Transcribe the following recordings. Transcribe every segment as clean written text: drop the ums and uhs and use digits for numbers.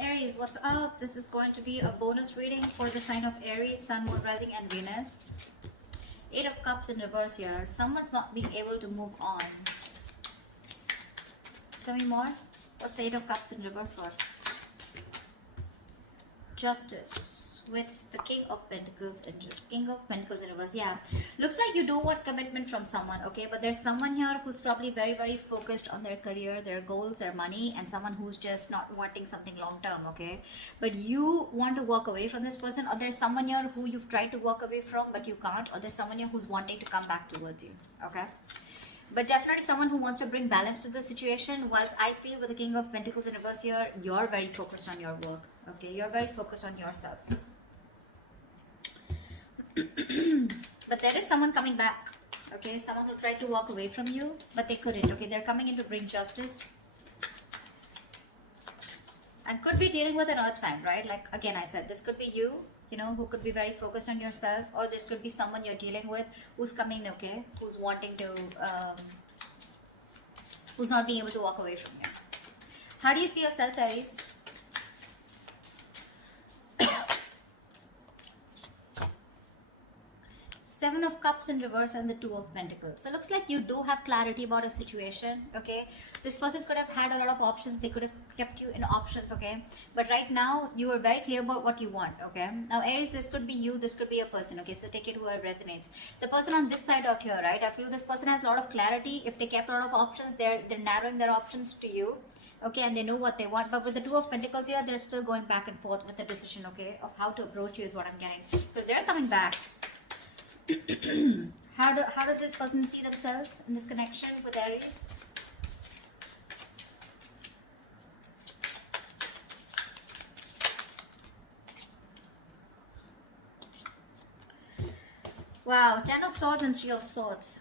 Aries, what's up? This is going to be a bonus reading for the sign of Aries, Sun, Moon, Rising, and Venus. Eight of Cups in reverse here. Someone's not being able to move on. Tell me more. What's the Eight of Cups in reverse for? Justice with the King of Pentacles in reverse. Yeah, looks like you do want commitment from someone, okay, but there's someone here who's probably very focused on their career, their goals, their money, and someone who's just not wanting something long term, okay, but you want to walk away from this person, or there's someone here who you've tried to walk away from but you can't, or there's someone here who's wanting to come back towards you, okay. But definitely someone who wants to bring balance to the situation. Whilst I feel with the King of Pentacles in reverse here, you're very focused on your work, okay, you're very focused on yourself. But there is someone coming back, okay, someone who tried to walk away from you but they couldn't, okay, they're coming in to bring justice, and could be dealing with an earth sign, right? Like again I said, this could be you, you know, who could be very focused on yourself, or this could be someone you're dealing with who's coming, okay, who's wanting to who's not being able to walk away from you. How do you see yourself, Aries? Seven of Cups in reverse and the Two of Pentacles. So it looks like you do have clarity about a situation, okay. This person could have had a lot of options, they could have kept you in options, okay, but right now you are very clear about what you want, okay. Now Aries, this could be you, this could be a person, okay, so take it where it resonates. The person on this side out here, right, I feel this person has a lot of clarity. If they kept a lot of options, they're narrowing their options to you, okay, and they know what they want. But with the Two of Pentacles here, they're still going back and forth with the decision, okay, of how to approach you is what I'm getting, because they're coming back. How does this person see themselves in this connection with Aries? Wow, Ten of Swords and Three of Swords.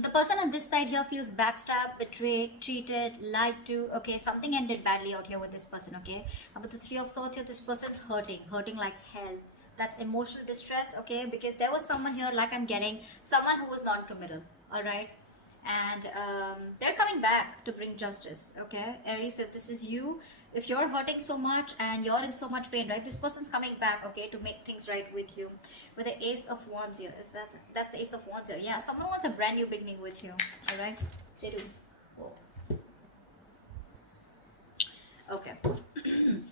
The person on this side here feels backstabbed, betrayed, cheated, lied to. Okay, something ended badly out here with this person, okay? But the Three of Swords here, this person's hurting like hell. That's emotional distress, okay, because there was someone here, like I'm getting someone who was non-committal, all right, and they're coming back to bring justice, okay. Aries, if this is you, if you're hurting so much and you're in so much pain, right, this person's coming back, okay, to make things right with you. With the Ace of Wands here, that's the Ace of Wands here. Yeah, someone wants a brand new beginning with you, all right, they do. Oh. Okay.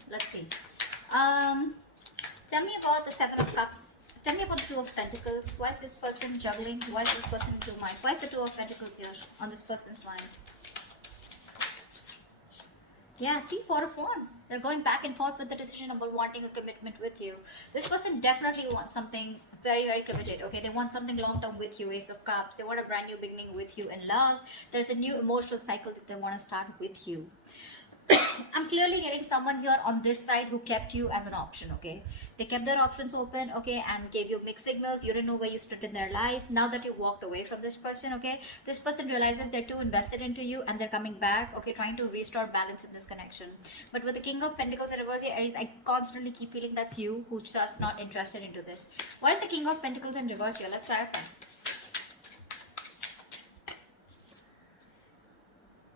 Let's see. Tell me about the Seven of Cups. Tell me about the Two of Pentacles. Why is this person juggling? Why is this person in two minds? Why is the Two of Pentacles here on this person's mind? Yeah, see, Four of Wands. They're going back and forth with the decision about wanting a commitment with you. This person definitely wants something very committed, okay? They want something long-term with you, Ace of Cups. They want a brand new beginning with you in love. There's a new emotional cycle that they want to start with you. I'm clearly getting someone here on this side who kept you as an option, okay? They kept their options open, okay, and gave you mixed signals. You didn't know where you stood in their life. Now that you walked away from this person, okay, this person realizes they're too invested into you and they're coming back, okay, trying to restore balance in this connection. But with the King of Pentacles in reverse here, Aries, I constantly keep feeling that's you who's just not interested into this. Why is the King of Pentacles in reverse here? Let's clarify.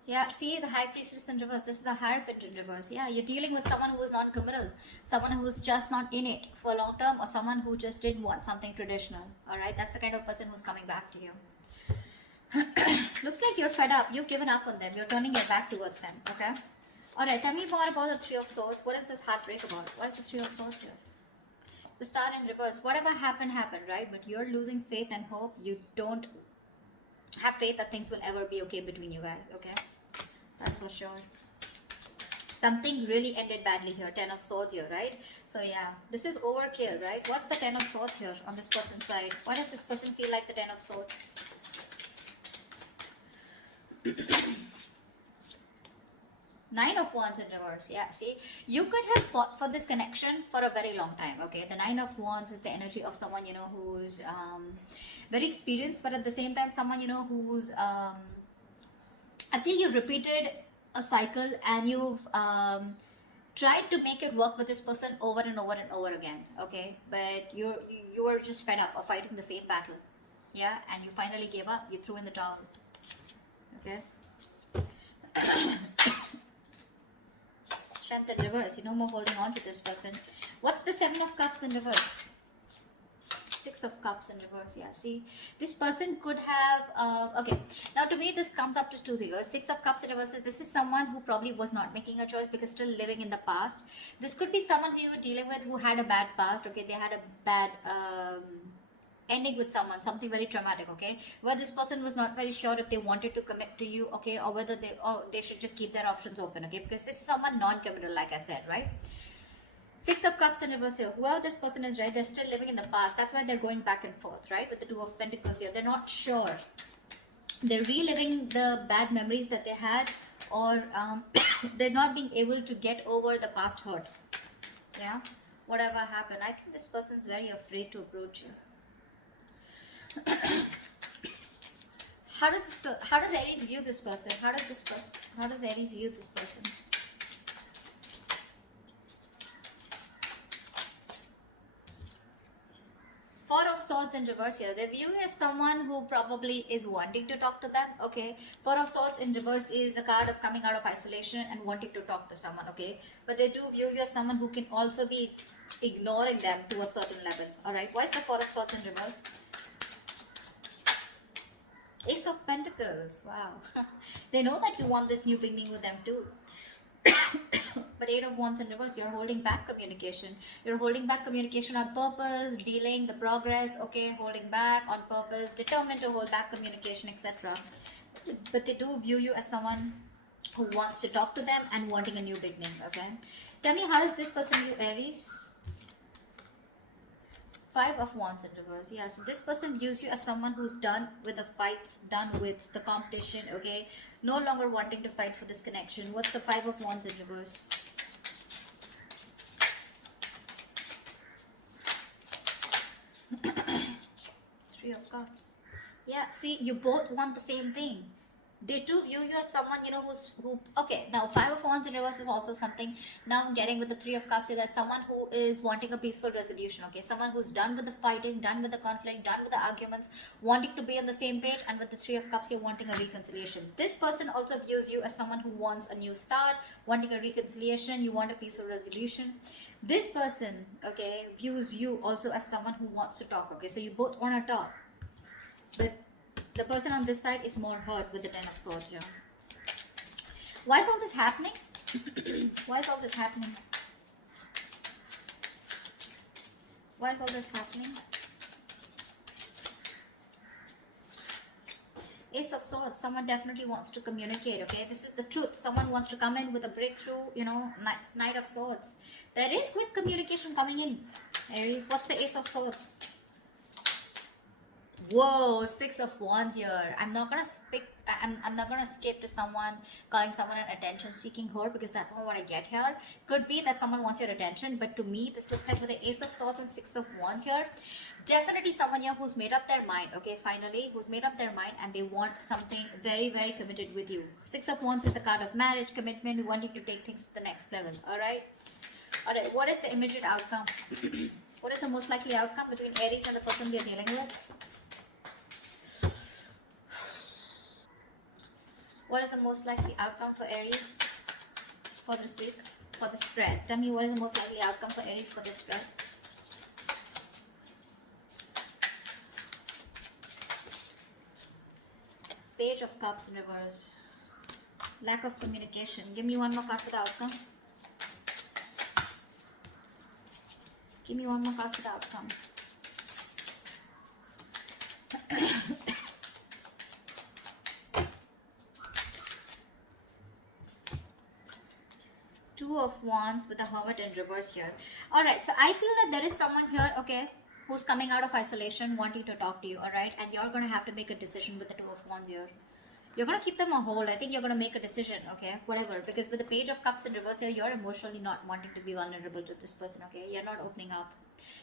Yeah, see, the High Priestess in reverse. This is the Hierophant in reverse. Yeah, you're dealing with someone who is non-committal, someone who is just not in it for long term, or someone who just didn't want something traditional. All right, that's the kind of person who's coming back to you. Looks like you're fed up. You've given up on them. You're turning your back towards them. Okay. All right. Tell me more about the Three of Swords. What is this heartbreak about? Why is the Three of Swords here? The Star in reverse. Whatever happened, right? But you're losing faith and hope. You don't have faith that things will ever be okay between you guys. Okay. That's for sure. Something really ended badly here. Ten of Swords here, right? So yeah, this is overkill, right? What's the Ten of Swords here on this person's side? Why does this person feel like the Ten of Swords? Nine of Wands in reverse. Yeah, see, you could have fought for this connection for a very long time, okay? The Nine of Wands is the energy of someone, you know, who's very experienced, but at the same time someone, you know, who's I feel you've repeated a cycle and you've tried to make it work with this person over and over and over again, okay? But you were just fed up of fighting the same battle, yeah? And you finally gave up. You threw in the towel, okay? Strength in reverse. You no more holding on to this person. What's the Seven of Cups in reverse? Six of Cups in reverse. Yeah, see, this person could have okay, now to me this comes up to two things. Six of Cups in reverse is, this is someone who probably was not making a choice because still living in the past. This could be someone who you were dealing with who had a bad past. Okay, they had a bad ending with someone, something very traumatic. Okay, where this person was not very sure if they wanted to commit to you, okay, or whether they should just keep their options open. Okay, because this is someone non-committal, like I said, right? Six of Cups in reverse here. Whoever this person is, right, they're still living in the past. That's why they're going back and forth, right? With the Two of Pentacles here. They're not sure. They're reliving the bad memories that they had, or they're not being able to get over the past hurt. Yeah? Whatever happened. I think this person's very afraid to approach you. How does Aries view this person? How does Aries view this person? Four of Swords in reverse here. They view you as someone who probably is wanting to talk to them. Okay. Four of Swords in reverse is a card of coming out of isolation and wanting to talk to someone. Okay. But they do view you as someone who can also be ignoring them to a certain level. Alright. Why is the Four of Swords in reverse? Ace of Pentacles. Wow. They know that you want this new beginning with them too. But Eight of Wands in reverse, you're holding back communication. You're holding back communication on purpose, delaying the progress, okay, holding back on purpose, determined to hold back communication, etc. But they do view you as someone who wants to talk to them and wanting a new beginning, okay? Tell me, how does this person view Aries? Five of Wands in reverse. Yeah, so this person views you as someone who's done with the fights, done with the competition, okay? No longer wanting to fight for this connection. What's the Five of Wands in reverse? Three of Cups. Yeah, see, you both want the same thing. They too view you as someone, you know, okay, now Five of Wands in reverse is also something. Now I'm getting with the Three of Cups here, that someone who is wanting a peaceful resolution, okay? Someone who's done with the fighting, done with the conflict, done with the arguments, wanting to be on the same page, and with the Three of Cups here, wanting a reconciliation. This person also views you as someone who wants a new start, wanting a reconciliation, you want a peaceful resolution. This person, okay, views you also as someone who wants to talk, okay? So you both want to talk. But the person on this side is more hurt with the Ten of Swords here. Why is all this happening? Why is all this happening? Why is all this happening? Ace of Swords. Someone definitely wants to communicate, okay? This is the truth. Someone wants to come in with a breakthrough, you know, Knight of Swords. There is quick communication coming in. Aries, what's the Ace of Swords? Whoa, Six of Wands here. I'm not gonna skip to someone calling someone an attention-seeking whore, because that's not what I get here. Could be that someone wants your attention, but to me, this looks like with the Ace of Swords and Six of Wands here, definitely someone here who's made up their mind, okay, finally, who's made up their mind and they want something very, very committed with you. Six of Wands is the card of marriage, commitment, wanting to take things to the next level, alright? Alright, what is the immediate outcome? What is the most likely outcome between Aries and the person they're dealing with? What is the most likely outcome for Aries for this week, for the spread? Tell me, what is the most likely outcome for Aries for this spread? Page of Cups in reverse. Lack of communication. Give me one more card for the outcome. Give me one more card for the outcome. Two of Wands with the Hermit in reverse here. Alright, so I feel that there is someone here, okay, who's coming out of isolation, wanting to talk to you, alright? And you're going to have to make a decision with the Two of Wands here. You're going to keep them on hold. I think you're going to make a decision, okay? Whatever. Because with the Page of Cups in reverse here, you're emotionally not wanting to be vulnerable to this person, okay? You're not opening up.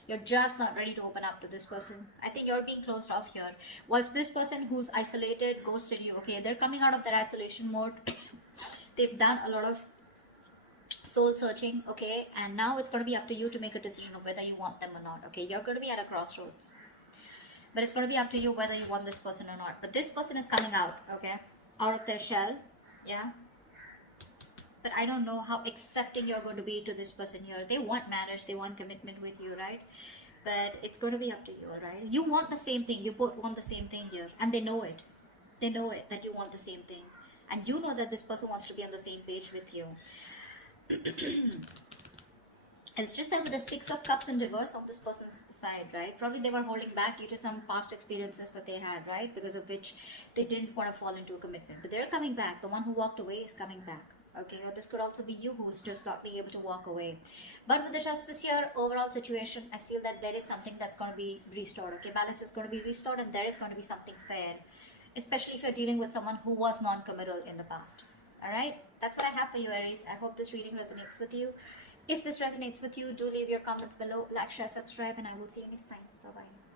You're just not ready to open up to this person. I think you're being closed off here. Whilst this person who's isolated, ghosted you, okay? They're coming out of their isolation mode. They've done a lot of soul searching, okay, and now it's going to be up to you to make a decision of whether you want them or not, okay? You're going to be at a crossroads, but it's going to be up to you whether you want this person or not. But this person is coming out, okay, out of their shell, yeah, but I don't know how accepting you're going to be to this person here. They want marriage, they want commitment with you, right? But it's going to be up to you, all right? You want the same thing. You both want the same thing here, and they know it. They know it that you want the same thing, and you know that this person wants to be on the same page with you. It's just that with the Six of Cups in reverse on this person's side, right? Probably they were holding back due to some past experiences that they had, right? Because of which they didn't want to fall into a commitment. But they're coming back. The one who walked away is coming back. Okay, or this could also be you who's just not being able to walk away. But with the Justice here, overall situation, I feel that there is something that's going to be restored. Okay, balance is going to be restored, and there is going to be something fair, especially if you're dealing with someone who was non-committal in the past. All right, that's what I have for you, Aries. I hope this reading resonates with you. If this resonates with you, do leave your comments below, like, share, subscribe, and I will see you next time. Bye bye.